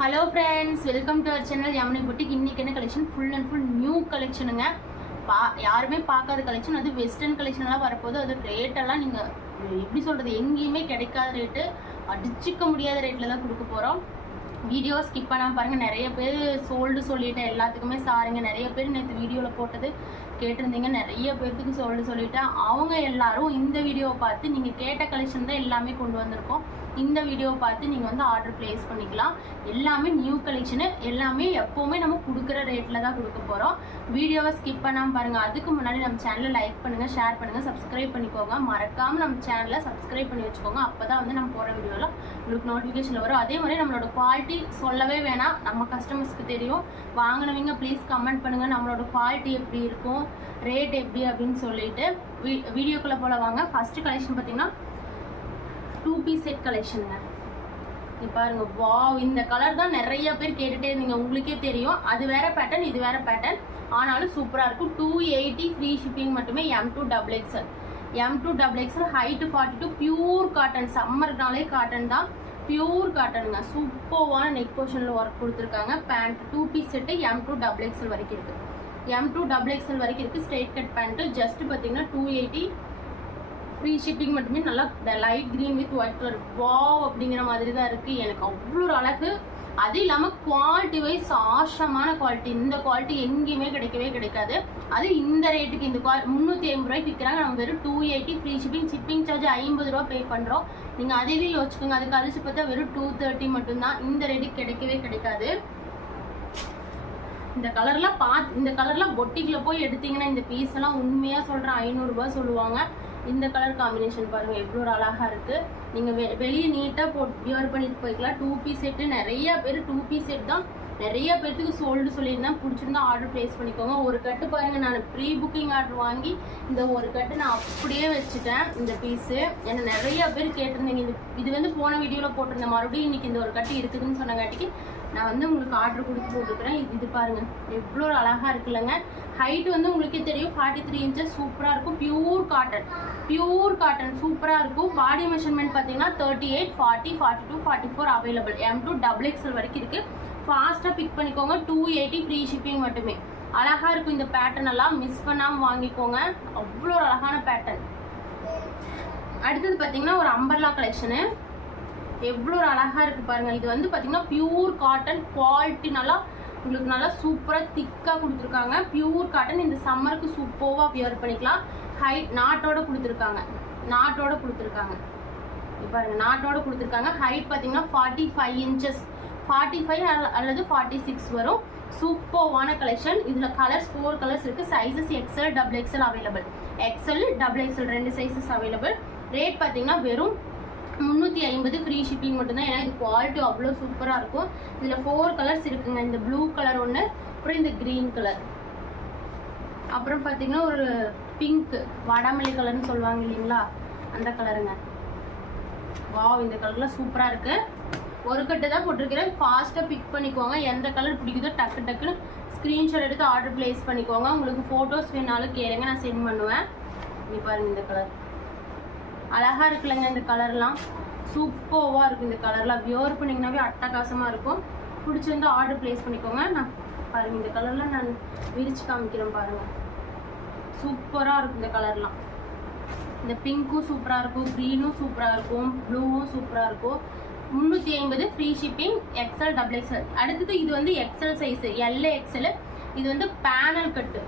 Hello friends, welcome to our channel Yamuna boutique. இன்னைக்கு என்ன collection? Full and full new கலெக்ஷனுங்க. யாருமே பார்க்காத கலெக்ஷன். அது வெஸ்டர்ன் கலெக்ஷன்லாம் வரப்போது. அது ரேட்டெல்லாம் நீங்கள் எப்படி சொல்கிறது, எங்கேயுமே கிடைக்காத ரேட்டு, அடிச்சிக்க முடியாத ரேட்டில் தான் கொடுக்க போகிறோம். வீடியோ ஸ்கிப் பண்ணாமல் பாருங்கள். நிறைய பேர் சோல்டு சொல்லிட்டேன், எல்லாத்துக்குமே சாரிங்க. நிறைய பேர் நேற்று வீடியோவில் போட்டது கேட்டிருந்தீங்க, நிறைய பேர்த்துக்கு சோல்டு சொல்லிட்டேன். அவங்க எல்லாரும் இந்த வீடியோவை பார்த்து நீங்கள் கேட்ட கலெக்ஷன் தான் எல்லாமே கொண்டு வந்திருக்கோம். இந்த வீடியோவை பார்த்து நீங்கள் வந்து ஆர்டர் ப்ளேஸ் பண்ணிக்கலாம். எல்லாமே நியூ கலெக்ஷனு, எல்லாமே எப்போவுமே நம்ம கொடுக்குற ரேட்டில் தான் கொடுக்க போகிறோம். வீடியோவை ஸ்கிப் பண்ணாமல் பாருங்கள். அதுக்கு முன்னாடி நம்ம சேனலை லைக் பண்ணுங்கள், ஷேர் பண்ணுங்கள், சப்ஸ்கிரைப் பண்ணிக்கோங்க. மறக்காமல் நம்ம சேனலை சப்ஸ்கிரைப் பண்ணி வச்சுக்கோங்க. அப்போ தான் வந்து நம்ம போகிற வீடியோவில் உங்களுக்கு நோட்டிஃபிகேஷன் வரும். அதே மாதிரி நம்மளோட குவாலிட்டி சொல்லவே வேணாம், நம்ம கஸ்டமர்ஸ்க்கு தெரியும். வாங்கினவங்க ப்ளீஸ் கமெண்ட் பண்ணுங்கள், நம்மளோட குவாலிட்டி எப்படி இருக்கும், ரேட் எப்படி அப்படின்னு சொல்லிட்டு. வீடியோக்குள்ளே போல வாங்க. ஃபஸ்ட்டு கலெக்ஷன் பார்த்தீங்கன்னா 2 பீஸ் செட் கலெக்ஷனுங்க. இது பாருங்க, வாவ், இந்த கலர் தான் நிறைய பேர் கேட்டுட்டே இருந்தீங்க. உங்களுக்கே தெரியும், அது வேற பேட்டர்ன், இது வேற பேட்டர்ன், ஆனாலும் சூப்பராக இருக்கும். 280 ஃப்ரீ ஷிப்பிங் மட்டுமே. M2XXL, M2XXL, height 42, pure cotton. சம்மர்னாலே காட்டன் தான், பியூர் காட்டனுங்க. சூப்பர்வான நெக் போர்ஷனில் ஒர்க் கொடுத்துருக்காங்க. பேண்ட் 2 பீஸ் செட்டு M2XXL வரைக்கும் இருக்குது. M2XXL வரைக்கும் இருக்குது. Straight cut pant. ஜஸ்ட் பார்த்தீங்கன்னா 280 ஃப்ரீ ஷிப்பிங் மட்டுமே. நல்லா light green with white colour, wow அப்படிங்கிற மாதிரி தான் இருக்குது. எனக்கு அவ்வளோ ஒரு அழகு. அது இல்லாமல் குவாலிட்டி வைஸ் ஆஷமான குவாலிட்டி. இந்த குவாலிட்டி எங்கேயுமே கிடைக்கவே கிடைக்காது. அது இந்த ரேட்டுக்கு, இந்த 350 ரூபாய்க்கு விற்கிறாங்க. நம்ம வெறும் 280 ஃப்ரீ ஷிப்பிங். ஷிப்பிங் சார்ஜ் 50 ரூபா பே பண்ணுறோம். நீங்கள் அதுவே யோசிச்சுக்கோங்க. அதுக்கு அழிச்சு பார்த்தா வெறும் 230 மட்டும்தான். இந்த ரேட்டுக்கு கிடைக்கவே கிடைக்காது. இந்த கலர்லாம் பொட்டிக்கில் போய் எடுத்தீங்கன்னா இந்த பீஸ் எல்லாம் உண்மையாக சொல்கிறேன் 500 ரூபா சொல்லுவாங்க. இந்த கலர் காம்பினேஷன் பாருங்கள், எவ்வளோ ஒரு அழகாக இருக்குது. நீங்கள் வெளியே நீட்டாக வியர் பண்ணிட்டு போய்க்கலாம். 2 பீஸ் செட்டு. நிறைய பேர் 2 பீஸ் செட் தான் நிறைய பேர்த்துக்கு சோல்டு சொல்லியிருந்தேன். பிடிச்சிருந்தா ஆர்டர் ப்ளேஸ் பண்ணிக்கோங்க. ஒரு கட்டு பாருங்கள், நான் ப்ரீ புக்கிங் ஆர்டர் வாங்கி இந்த ஒரு கட்டு நான் அப்படியே வச்சுட்டேன். இந்த பீஸு என்ன நிறைய பேர் கேட்டிருந்தீங்க. இது வந்து போன வீடியோவில் போட்டிருந்தேன். மறுபடியும் இன்றைக்கி இந்த ஒரு கட்டு இருக்குதுன்னு சொன்னங்காட்டிக்கு நான் வந்து உங்களுக்கு ஆர்டர் கொடுத்து போட்டுக்கிறேன். இது பாருங்கள், எவ்வளோ ஒரு அழகாக இருக்குல்லங்க. ஹைட்டு வந்து உங்களுக்கே தெரியும், 43 இன்ச்சஸ். சூப்பராக இருக்கும். பியூர் காட்டன் சூப்பராக இருக்கும். பாடி மெஷர்மெண்ட் பார்த்தீங்கன்னா 38, 40, 42, 44 அவைலபிள். M2XXL வரைக்கும் இருக்குது. ஃபாஸ்ட்டாக பிக் பண்ணிக்கோங்க. 280 ஃப்ரீ ஷிப்பிங் மட்டுமே. அழகாக இருக்கும். இந்த பேட்டர்ன் எல்லாம் மிஸ் பண்ணாமல் வாங்கிக்கோங்க. அவ்வளோ ஒரு அழகான பேட்டர்ன். அடுத்தது பார்த்தீங்கன்னா ஒரு அம்பர்லா கலெக்ஷனு. எவ்வளோ ஒரு அழகாக இருக்குது பாருங்கள். இது வந்து பார்த்தீங்கன்னா பியூர் காட்டன். குவாலிட்டி நல்லா உங்களுக்கு நல்லா சூப்பராக திக்காக கொடுத்துருக்காங்க. Pure cotton. இந்த சம்மருக்கு சூப்பராக வியர் பண்ணிக்கலாம். ஹைட் நாட்டோட கொடுத்துருக்காங்க. இப்போ பாருங்கள், நாட்டோட கொடுத்துருக்காங்க. ஹைட் பார்த்தீங்கன்னா 45 இன்ச்சஸ். 45 அல்லது 46 வரும். சூப்பர்வான கலெக்ஷன். இதில் கலர்ஸ் 4 கலர்ஸ் இருக்குது. Sizes XL, XXL available. XL, XXL 2 sizes available. Rate பார்த்தீங்கன்னா வெறும் 350 ஃப்ரீ ஷிப்பிங் மட்டும்தான். ஏன்னா இது குவாலிட்டி அவ்வளோ சூப்பராக இருக்கும். இதில் 4 கலர்ஸ் இருக்குங்க. இந்த ப்ளூ கலர் ஒன்று, அப்புறம் இந்த க்ரீன் கலர், அப்புறம் பார்த்தீங்கன்னா ஒரு பிங்க் வடமல்லி கலர்னு சொல்லுவாங்க இல்லைங்களா, அந்த கலருங்க. வாவ், இந்த கலர்லாம் சூப்பராக இருக்குது. ஒரு கட்டு தான் போட்டிருக்கிறேன். ஃபாஸ்ட்டாக பிக் பண்ணிக்கோங்க. எந்த கலர் பிடிக்குதோ டக்குன்னு ஸ்க்ரீன்ஷாட் எடுத்து ஆர்டர் ப்ளேஸ் பண்ணிக்கோங்க. உங்களுக்கு ஃபோட்டோஸ் வேணாலும் கேளுங்க, நான் சென்ட் பண்ணுவேன். இங்கே பாருங்கள், இந்த கலர் அழகாக இருக்குல்லங்க. இந்த கலர்லாம் சூப்பராக இருக்குது. இந்த கலர்லாம் வியர் பண்ணிங்கனாவே அட்டகாசமாக இருக்கும். பிடிச்சிருந்தா ஆர்டர் ப்ளேஸ் பண்ணிக்கோங்க. நான் பாருங்கள், இந்த கலர்லாம் நான் விரிச்சு காமிக்கிறேன் பாருங்கள். சூப்பராக இருக்கும் இந்த கலர்லாம். இந்த பிங்க்கும் சூப்பராக இருக்கும், க்ரீனும் சூப்பராக இருக்கும், ப்ளூவும் சூப்பராக இருக்கும். 350 ஃப்ரீ ஷிப்பிங். XL, XXL. அடுத்தது இது வந்து XL சைஸு, LXL. இது வந்து பேனல் கட்டு.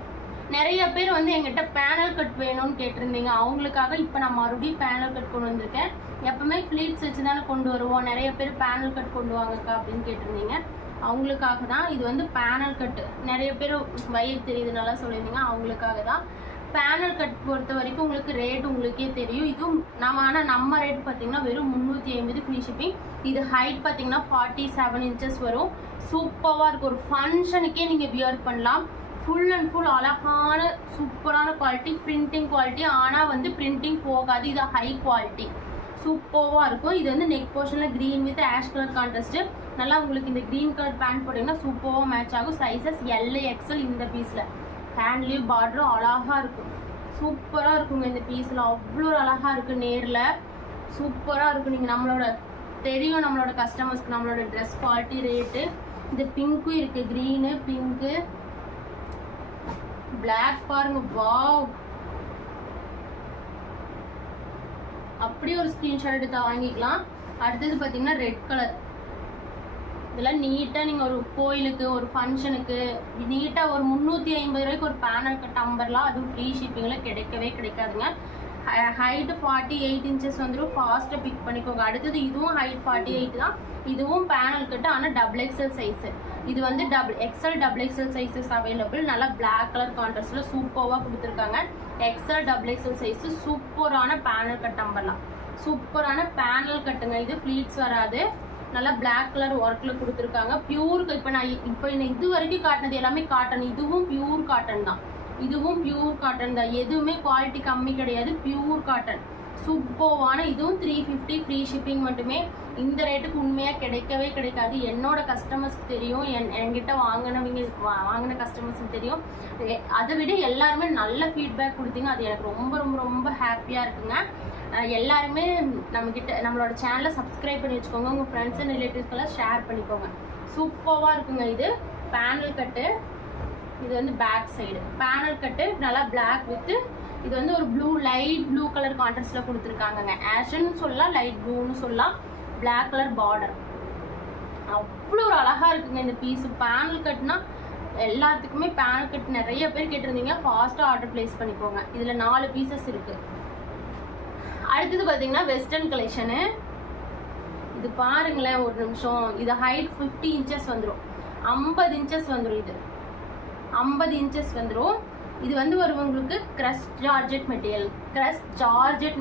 நிறைய பேர் வந்து எங்கிட்ட பேனல் கட் வேணும்னு கேட்டிருந்தீங்க. அவங்களுக்காக இப்போ நான் மறுபடியும் பேனல் கட் கொண்டு வந்திருக்கேன். எப்பவுமே ஃப்ளீட்ஸ் வச்சு தானே கொண்டு வருவோம். நிறைய பேர் பேனல் கட் கொண்டு வாங்கக்கா அப்படின்னு கேட்டிருந்தீங்க. அவங்களுக்காக தான் இது வந்து பேனல் கட்டு. நிறைய பேர் வயிறு தெரியுதுனால சொல்லியிருந்தீங்க, அவங்களுக்காக தான். பேனல் கட் பொறுத்த வரைக்கும் உங்களுக்கு ரேட் உங்களுக்கே தெரியும். இதுவும் நம்ம ரேட் பார்த்தீங்கன்னா வெறும் 350 ஃப்ரீ ஷிப்பிங். இது ஹைட் பார்த்தீங்கன்னா 47 இன்ச்சஸ் வரும். சூப்பராக இருக்கும். ஒரு ஃபங்க்ஷனுக்கே நீங்கள் வியர் பண்ணலாம். ஃபுல் அண்ட் ஃபுல் அழகான சூப்பரான குவாலிட்டி. பிரிண்டிங் குவாலிட்டி, ஆனால் வந்து பிரிண்டிங் போகாது. இது ஹை குவாலிட்டி. சூப்பராக இருக்கும். இது வந்து நெக் போர்ஷனில் green with ash colour contrast. நல்லா உங்களுக்கு இந்த க்ரீன் கலர் பேண்ட் போட்டிங்கன்னா சூப்பராக மேட்ச் ஆகும். Sizes L, XL. இந்த பீஸில் ஹேண்ட்லேயும் பார்டரும் அழகாக இருக்கும். சூப்பராக இருக்குங்க இந்த பீஸில். அவ்வளோ அழகாக இருக்குது. நேரில் சூப்பராக இருக்கும். நீங்கள் நம்மளோட தெரியும் நம்மளோட கஸ்டமர்ஸ்க்கு நம்மளோட ட்ரெஸ் குவாலிட்டி ரேட்டு. இந்த பிங்க்கும் இருக்குது, க்ரீனு பிங்க்கு பிளாக் பாருங்க. வாவ், அப்படி ஒரு ஸ்க்ரீன்ஷாட் எடுத்து வாங்கிக்கலாம். அடுத்தது பார்த்தீங்கன்னா ரெட் கலர். இதெல்லாம் நீட்டாக நீங்கள் ஒரு கோயிலுக்கு ஒரு ஃபங்க்ஷனுக்கு நீட்டாக ஒரு 350 ரூபாய்க்கு ஒரு பேனல் கட் அம்பர்லாம், அதுவும் ஃப்ரீ ஷிப்பிங்கில் கிடைக்கவே கிடைக்காதுங்க. ஹைட்டு 48 இன்ச்சஸ் வந்துடும். ஃபாஸ்ட்டாக பிக் பண்ணிக்கோங்க. அடுத்தது இதுவும் ஹைட் 48 தான். இதுவும் பேனல் கட்டு, ஆனால் XXL சைஸு. இது வந்து XXL சைஸஸ் அவைலபிள். நல்லா பிளாக் கலர் கான்ட்ராஸ்டில் சூப்பராக கொடுத்துருக்காங்க. XXL சைஸு சூப்பரான பேனல் கட் அம்பர்லாம், சூப்பரான பேனல் கட்டுங்க. இது ஃப்ளீட்ஸ் வராது. நல்லா பிளாக் கலர் ஒர்க்கில் கொடுத்துருக்காங்க. பியூர். இப்போ இது வரைக்கும் காட்டினது எல்லாமே காட்டன். இதுவும் பியூர் காட்டன் தான். இதுவும் பியூர் காட்டன் தான். எதுவுமே குவாலிட்டி கம்மி கிடையாது. பியூர் காட்டன் சூப்பரான. இதுவும் 350 ஃப்ரீ ஷிப்பிங் மட்டுமே. இந்த ரேட்டுக்கு உண்மையாக கிடைக்கவே கிடைக்காது. என்னோட கஸ்டமர்ஸ்க்கு தெரியும், என்கிட்ட வாங்கின கஸ்டமர்ஸ்க்கு தெரியும். அதை விட எல்லாருமே நல்ல ஃபீட்பேக் கொடுத்தீங்க. அது எனக்கு ரொம்ப ரொம்ப ரொம்ப ஹாப்பியாக இருக்குங்க. எல்லாருமே நம்மளோட சேனலை சப்ஸ்கிரைப் பண்ணி வச்சுக்கோங்க. உங்கள் ஃப்ரெண்ட்ஸ் அண்ட் ரிலேட்டிவ்ஸ்க்கெல்லாம் ஷேர் பண்ணிக்கோங்க. சூப்பராக இருக்குங்க. இது பேனல் கட்டு. இது வந்து பேக் சைடு பேனல் கட்டு. நல்லா பிளாக் வித்து இது வந்து ஒரு லைட் ப்ளூ கலர் கான்ட்ராஸ்ட்ல கொடுத்துருக்காங்க. ஆஷன்னு சொல்லலாம், லைட் ப்ளூன்னு சொல்லலாம். Black colour border. அவ்வளோ ஒரு அழகா இருக்குங்க இந்த பீஸ். பேனல் கட்னா எல்லாத்துக்குமே பேனல் கட் நிறைய பேர் கேட்டிருந்தீங்க. ஃபாஸ்ட்டாக ஆர்டர் பிளேஸ் பண்ணிக்கோங்க. இதில் 4 பீசஸ் இருக்கு. அடுத்தது பார்த்தீங்கன்னா வெஸ்டர்ன் கலெக்ஷனு. இது பாருங்களேன் ஒரு நிமிஷம். இது ஹைட் 50 இன்ச்சஸ் வந்துடும். 50 இன்ச்சஸ் வந்துடும். இது 50 இன்ச்சஸ் வந்துடும். இது வந்து உங்களுக்கு கிரஷ் ஜார்ஜெட்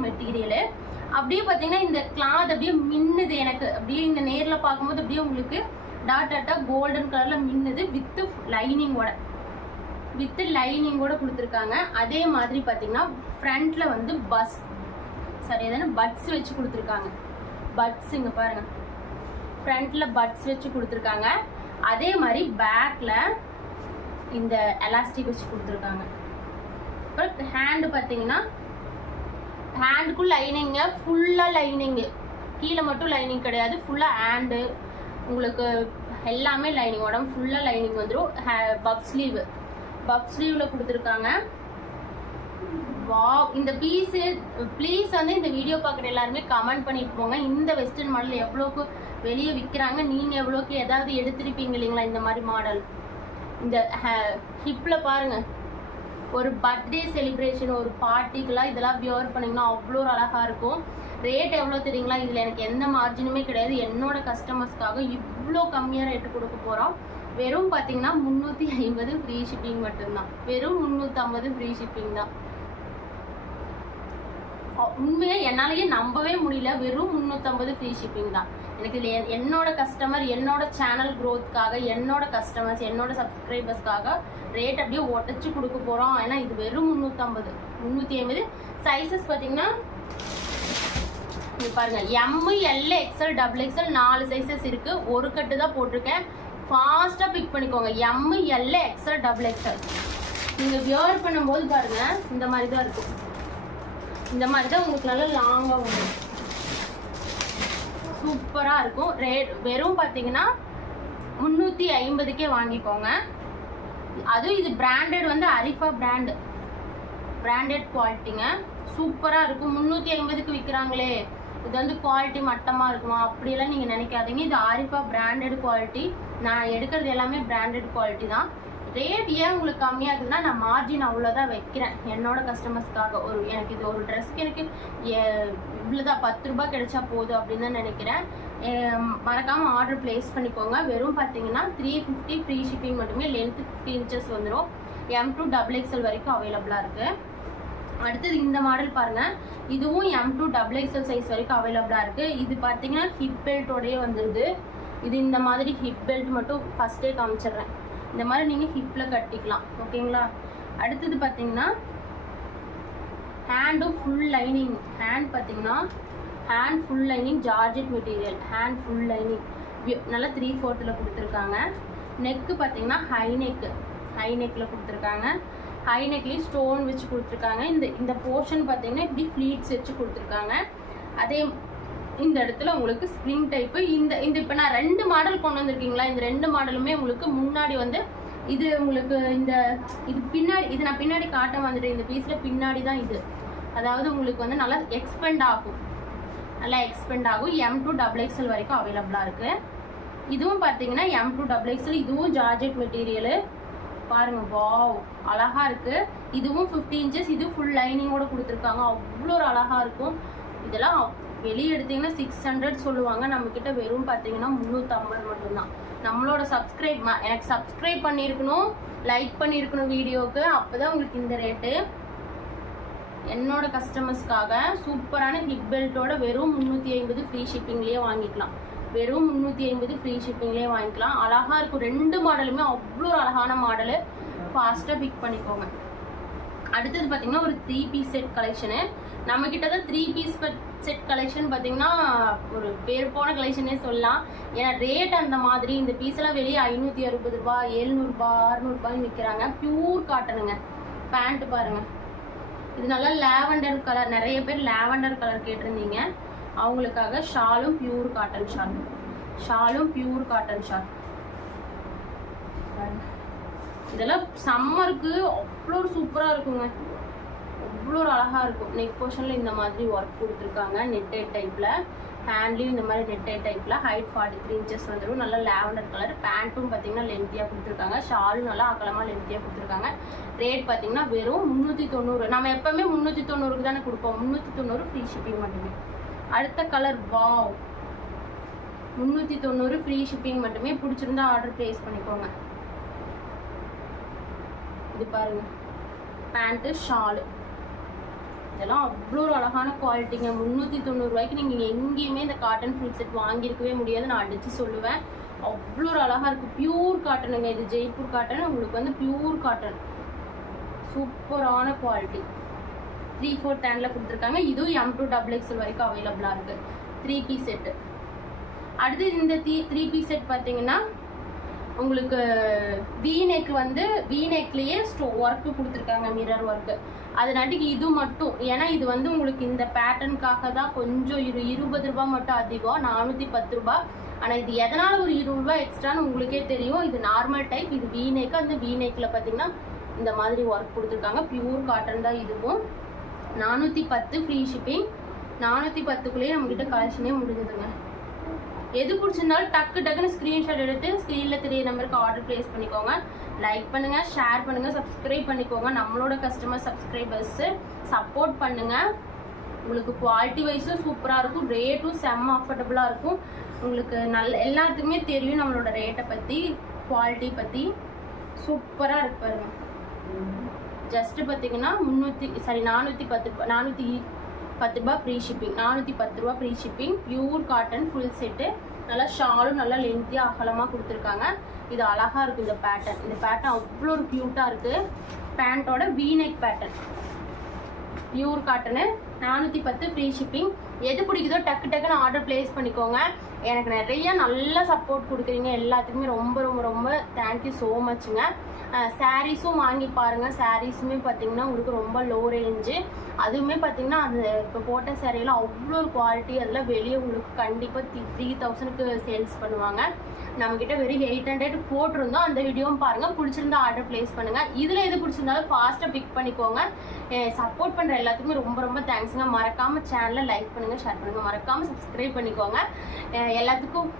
மெட்டீரியலு. அப்படியே பார்த்தீங்கன்னா இந்த கிளாத் அப்படியே மின்னுது. எனக்கு அப்படியே இந்த நேரில் பார்க்கும்போது அப்படியே உங்களுக்கு டாட்டா கோல்டன் கலரில் மின்னுது. வித்து லைனிங்கோட கொடுத்துருக்காங்க. அதே மாதிரி பார்த்தீங்கன்னா ஃப்ரண்ட்டில் வந்து பட்ஸ் வச்சு கொடுத்துருக்காங்க. பட்ஸ் இங்கே பாருங்க, ஃப்ரண்ட்டில் பட்ஸ் வச்சு கொடுத்துருக்காங்க. அதே மாதிரி பேக்கில் இந்த எலாஸ்டிக் வச்சு கொடுத்துருக்காங்க. அப்புறம் ஹேண்டு பார்த்தீங்கன்னா ஹேண்டுக்கும் லைனிங்க, ஃபுல்லாக லைனிங்கு. கீழே மட்டும் லைனிங் கிடையாது, ஃபுல்லாக ஹேண்டு உங்களுக்கு எல்லாமே லைனிங். உடம்பு ஃபுல்லாக லைனிங் வந்துடும். பப் ஸ்லீவில் கொடுத்துருக்காங்க. வாவ், இந்த பீஸு ப்ளீஸ் வந்து இந்த வீடியோ பார்க்குற எல்லாருமே கமெண்ட் பண்ணிட்டு போங்க. இந்த வெஸ்டர்ன் மாடல் எவ்வளோக்கு வெளியே விற்கிறாங்க, நீங்கள் எவ்வளோக்கு ஏதாவது எடுத்திருப்பீங்க இல்லைங்களா இந்த மாதிரி மாடல். இந்த ஹிப்பில் பாருங்கள், ஒரு பர்த்டே செலிப்ரேஷன், ஒரு பார்ட்டிக்கெலாம் இதெல்லாம் வியர் பண்ணிங்கன்னா அவ்வளோ அழகாக இருக்கும். ரேட் எவ்வளோ தெரியுங்களா? இதில் எனக்கு எந்த மார்ஜினுமே கிடையாது. என்னோட கஸ்டமர்ஸ்க்காக இவ்வளோ கம்மியாக ரேட்டு கொடுக்க போகிறோம். வெறும் பார்த்தீங்கன்னா 350 ஃப்ரீ ஷிப்பிங் மட்டும்தான். வெறும் 350 ஃப்ரீ ஷிப்பிங் தான். உண்மையாக என்னாலேயே நம்பவே முடியல. வெறும் 350 ஃப்ரீ ஷிப்பிங் தான். எனக்கு இதில் என்னோட கஸ்டமர், என்னோட சேனல் க்ரோத்துக்காக, என்னோட கஸ்டமர்ஸ், என்னோட சப்ஸ்கிரைபர்ஸ்க்காக ரேட் அப்படியே உடச்சி கொடுக்க போகிறோம். ஏன்னா இது வெறும் 350. சைஸஸ் பார்த்தீங்கன்னா இது பாருங்கள், ML XL XXL 4 சைஸஸ் இருக்குது. ஒரு கட்டு தான் போட்டிருக்கேன். ஃபாஸ்ட்டாக பிக் பண்ணிக்கோங்க. ML XL XXL. நீங்கள் வியர் பண்ணும்போது பாருங்கள் இந்த மாதிரி தான் இருக்கும். இந்த மாதிரி தான் உங்களுக்கு நல்லா லாங்காக வரும். சூப்பராக இருக்கும். ரேட் வெறும் பார்த்தீங்கன்னா 350க்கே வாங்கிக்கோங்க. அதுவும் இது பிராண்டட் வந்து அரிஃபா பிராண்டட் குவாலிட்டிங்க. சூப்பராக இருக்கும். 350க்கு விற்கிறாங்களே, இது வந்து குவாலிட்டி மட்டமாக இருக்குமா அப்படியெல்லாம் நீங்கள் நினைக்காதீங்க. இது அரிஃபா பிராண்டட் குவாலிட்டி. நான் எடுக்கிறது எல்லாமே பிராண்டட் குவாலிட்டி தான். ரேட் ஏன் உங்களுக்கு கம்மியாக இருக்குதுன்னா, நான் மார்ஜின் அவ்வளோதான் வைக்கிறேன் என்னோட கஸ்டமர்ஸ்க்காக. எனக்கு இது ஒரு ட்ரெஸ்க்கு எனக்கு இவ்வளோதான் 10 ரூபாய் கிடைச்சா போதும் அப்படின்னு தான் நினைக்கிறேன். மறக்காமல் ஆர்டர் பிளேஸ் பண்ணிக்கோங்க. வெறும் பார்த்தீங்கன்னா 350 ஃப்ரீ ஷிப்பிங் மட்டுமே. லென்த்து 50 இன்ச்சஸ் வந்துடும். M to XXL வரைக்கும் அவைலபிளாக இருக்குது. அடுத்தது இந்த மாடல் பாருங்கள். இதுவும் M to XXL சைஸ் வரைக்கும் அவைலபிளாக இருக்குது. இது பார்த்தீங்கன்னா ஹிப் பெல்ட்டோடையே வந்துடுது. இது இந்த மாதிரி ஹிப் பெல்ட் மட்டும் ஃபஸ்ட்டே காமிச்சிடுறேன். இந்த மாதிரி நீங்கள் ஹிப்பில் கட்டிக்கலாம். ஓகேங்களா? அடுத்தது பார்த்தீங்கன்னா ஹேண்டும் ஃபுல் லைனிங். ஹேண்ட் பார்த்தீங்கன்னா hand full lining georgette material. Hand full lining நல்லா 3/4 கொடுத்துருக்காங்க. நெக்கு பார்த்தீங்கன்னா ஹை நெக்கில் கொடுத்துருக்காங்க. ஹை நெக்லேயும் ஸ்டோன் வச்சு கொடுத்துருக்காங்க. இந்த போர்ஷன் பார்த்தீங்கன்னா இப்படி ஃப்ளீட்ஸ் வச்சு கொடுத்துருக்காங்க. அதே இந்த இடத்துல உங்களுக்கு ஸ்ப்ரிங் டைப்பு. இந்த இப்போ நான் 2 மாடல் கொண்டு வந்திருக்கீங்களா, இந்த 2 மாடலுமே உங்களுக்கு முன்னாடி வந்து இது உங்களுக்கு இது பின்னாடி, இது நான் பின்னாடி காட்ட வந்துட்டு இந்த பீஸில் பின்னாடி தான் இது. அதாவது உங்களுக்கு வந்து நல்லா எக்ஸ்பெண்ட் ஆகும், M2 XXL வரைக்கும் அவைலபிளாக இருக்குது. இதுவும் பார்த்தீங்கன்னா M2 XXL, இதுவும் ஜார்ஜெட் மெட்டீரியலு பாருங்க. வாவ், அழகா இருக்கு. இதுவும் 50 இன்ச்சஸ், இது ஃபுல் லைனிங்கோட கொடுத்துருக்காங்க. அவ்வளோ ஒரு அழகா இருக்கும். இதெல்லாம் வெளியே எடுத்தீங்கன்னா 600 சொல்லுவாங்க, நம்ம கிட்ட வெறும் பார்த்தீங்கன்னா 350 மட்டும்தான். நம்மளோட எனக்கு சப்ஸ்கிரைப் பண்ணியிருக்கணும், லைக் பண்ணியிருக்கணும் வீடியோவுக்கு, அப்போதான் உங்களுக்கு இந்த ரேட்டு. என்னோட கஸ்டமர்ஸ்க்காக சூப்பரான ஹிப் பெல்ட்டோட வெறும் 350 ஃப்ரீ ஷிப்பிங்லேயே வாங்கிக்கலாம். வெறும் 350 ஃப்ரீ ஷிப்பிங்லேயே வாங்கிக்கலாம். அழகாக இருக்கும். 2 மாடலுமே அவ்வளோ அழகான மாடலு. ஃபாஸ்ட்டாக பிக் பண்ணிக்கோங்க. அடுத்தது பார்த்தீங்கன்னா ஒரு 3 பீஸ் செட் கலெக்ஷனு. நம்மக்கிட்ட தான் 3 பீஸ் செட் கலெக்ஷன் பார்த்தீங்கன்னா ஒரு பேர் போன கலெக்ஷனே சொல்லலாம். ஏன்னா ரேட் அந்த மாதிரி. இந்த பீஸெல்லாம் வெளியே 560 ரூபாய், 700 ரூபாய், 600 ரூபாய்ன்னு விற்கிறாங்க. பியூர் காட்டனுங்க. பேண்ட் பாருங்கள், இது நல்லா லாவெண்டர் கலர். நிறைய பேர் லாவெண்டர் கலர் கேட்டிருந்தீங்க, அவங்களுக்காக ஷாலும் பியூர் காட்டன் ஷால். இதெல்லாம் சம்மருக்கு அவ்வளோ சூப்பராக இருக்குங்க. அவ்வளோ ஒரு அழகாக இருக்கும். நெக் போர்ஷனில் இந்த மாதிரி ஒர்க் கொடுத்துருக்காங்க. நெட்டட் டைப்பில், ஹேண்ட்லேயும் இந்த மாதிரி நெட்டட் டைப்பில். ஹைட் 43 இன்ச்சஸ் வந்துடும். நல்லா லாவெண்டர் கலர். பேண்ட்டும் பார்த்தீங்கன்னா லென்த்தியாக கொடுத்துருக்காங்க. ஷாலும் நல்லா அகலமாக லென்த்தியாக கொடுத்துருக்காங்க. ரேட் பார்த்தீங்கன்னா வெறும் 390. நம்ம எப்போவுமே 390க்கு தானே கொடுப்போம். 390 ஃப்ரீ ஷிப்பிங் மட்டுமே. அடுத்த கலர் வாவ், 390 ஃப்ரீ ஷிப்பிங் மட்டுமே. பிடிச்சிருந்தா ஆர்டர் ப்ளேஸ் பண்ணிக்கோங்க. இது பாருங்க, பேண்ட்டு ஷாலு. இதெல்லாம் அவ்வளோ ஒரு அழகான குவாலிட்டிங்க. 390 ரூபாய்க்கு நீங்கள் எங்கேயுமே இந்த காட்டன் ஃபுல் செட் வாங்கியிருக்கவே முடியாது, நான் அடித்து சொல்லுவேன். அவ்வளோ ஒரு அழகாக இருக்குது. பியூர் காட்டனுங்க. இது ஜெய்ப்பூர் காட்டன். உங்களுக்கு வந்து பியூர் காட்டன், சூப்பரான குவாலிட்டி. 3/4 ஹேண்டில் கொடுத்துருக்காங்க. இதுவும் M2 XXL வரைக்கும் அவைலபிளாக இருக்குது. 3 பீஸ் செட்டு. அடுத்து இந்த 3 பீஸ் செட் பார்த்தீங்கன்னா உங்களுக்கு வீநெக் வந்து வீநெக்லேயே ஒர்க்கு கொடுத்துருக்காங்க, மிரர் ஒர்க்கு. அதனாட்டிக்கு இது மட்டும், ஏன்னா இது வந்து உங்களுக்கு இந்த பேட்டர்னுக்காக தான் கொஞ்சம் 20 ரூபாய் மட்டும் அதிகம், 410 ரூபாய். ஆனால் இது எதனால் ஒரு 20 ரூபாய் எக்ஸ்ட்ரான்னு உங்களுக்கே தெரியும். இது நார்மல் டைப், இது வீநெக். அந்த வீநெக்கில் பார்த்தீங்கன்னா இந்த மாதிரி ஒர்க் கொடுத்துருக்காங்க. பியூர் காட்டன் தான் இதுவும். 410 ஃப்ரீ ஷிப்பிங். 410க்குள்ளேயே நம்மக்கிட்ட கலெக்ஷனே முடிஞ்சதுங்க. எது பிடிச்சிருந்தாலும் டக்குன்னு ஸ்க்ரீன்ஷாட் எடுத்து ஸ்க்ரீனில் தெரிய நம்பருக்கு ஆர்டர் ப்ளேஸ் பண்ணிக்கோங்க. லைக் பண்ணுங்கள், ஷேர் பண்ணுங்கள், சப்ஸ்கிரைப் பண்ணிக்கோங்க. நம்மளோட கஸ்டமர் சப்ஸ்கிரைபர்ஸு சப்போர்ட் பண்ணுங்கள். உங்களுக்கு குவாலிட்டி வைஸும் சூப்பராக இருக்கும், ரேட்டும் செம்ம அஃபோர்டபுளாக இருக்கும். உங்களுக்கு எல்லாத்துக்குமே தெரியும் நம்மளோட ரேட்டை பற்றி, குவாலிட்டி பற்றி. சூப்பராக இருக்கு பாருங்க. ஜஸ்ட்டு பார்த்தீங்கன்னா 410 ரூபா ஃப்ரீ ஷிப்பிங். 410 ரூபா free shipping. Pure cotton full set. நல்லா ஷாலும் நல்லா லென்த்தியாக அகலமாக கொடுத்துருக்காங்க. இது அழகாக இருக்குது. இந்த பேட்டர்ன் அவ்வளோ ஒரு க்யூட்டாக இருக்குது. பேண்ட்டோட V neck pattern, pure cotton. 410 free shipping. எது பிடிக்குதோ டக்குன்னு ஆர்டர் ப்ளேஸ் பண்ணிக்கோங்க. எனக்கு நிறைய நல்ல சப்போர்ட் கொடுக்குறீங்க. எல்லாத்துக்குமே ரொம்ப ரொம்ப ரொம்ப தேங்க்யூ ஸோ மச்சுங்க. சாரீஸும் வாங்கி பாருங்கள். சாரீஸுமே பார்த்தீங்கன்னா உங்களுக்கு ரொம்ப லோ ரேஞ்சு. அதுவுமே பார்த்தீங்கன்னா அது இப்போ போட்ட சாரீலாம் அவ்வளோ ஒரு குவாலிட்டி. அதில் வெளியே உங்களுக்கு கண்டிப்பாக 3000க்கு சேல்ஸ் பண்ணுவாங்க. நம்மக்கிட்ட வெறும் 800 போட்டிருந்தோம். அந்த வீடியோவும் பாருங்கள். பிடிச்சிருந்தா ஆர்டர் ப்ளேஸ் பண்ணுங்கள். இதில் எது பிடிச்சிருந்தாலும் ஃபாஸ்ட்டாக பிக் பண்ணிக்கோங்க. சப்போர்ட் பண்ணுற எல்லாத்துக்குமே ரொம்ப ரொம்ப தேங்க்ஸுங்க. மறக்காமல் சேனலை லைக் பண்ணுங்கள், ஷேர் பண்ணுங்கள். மறக்காமல் சப்ஸ்கிரைப் பண்ணிக்கோங்க. எல்லாத்துக்கும்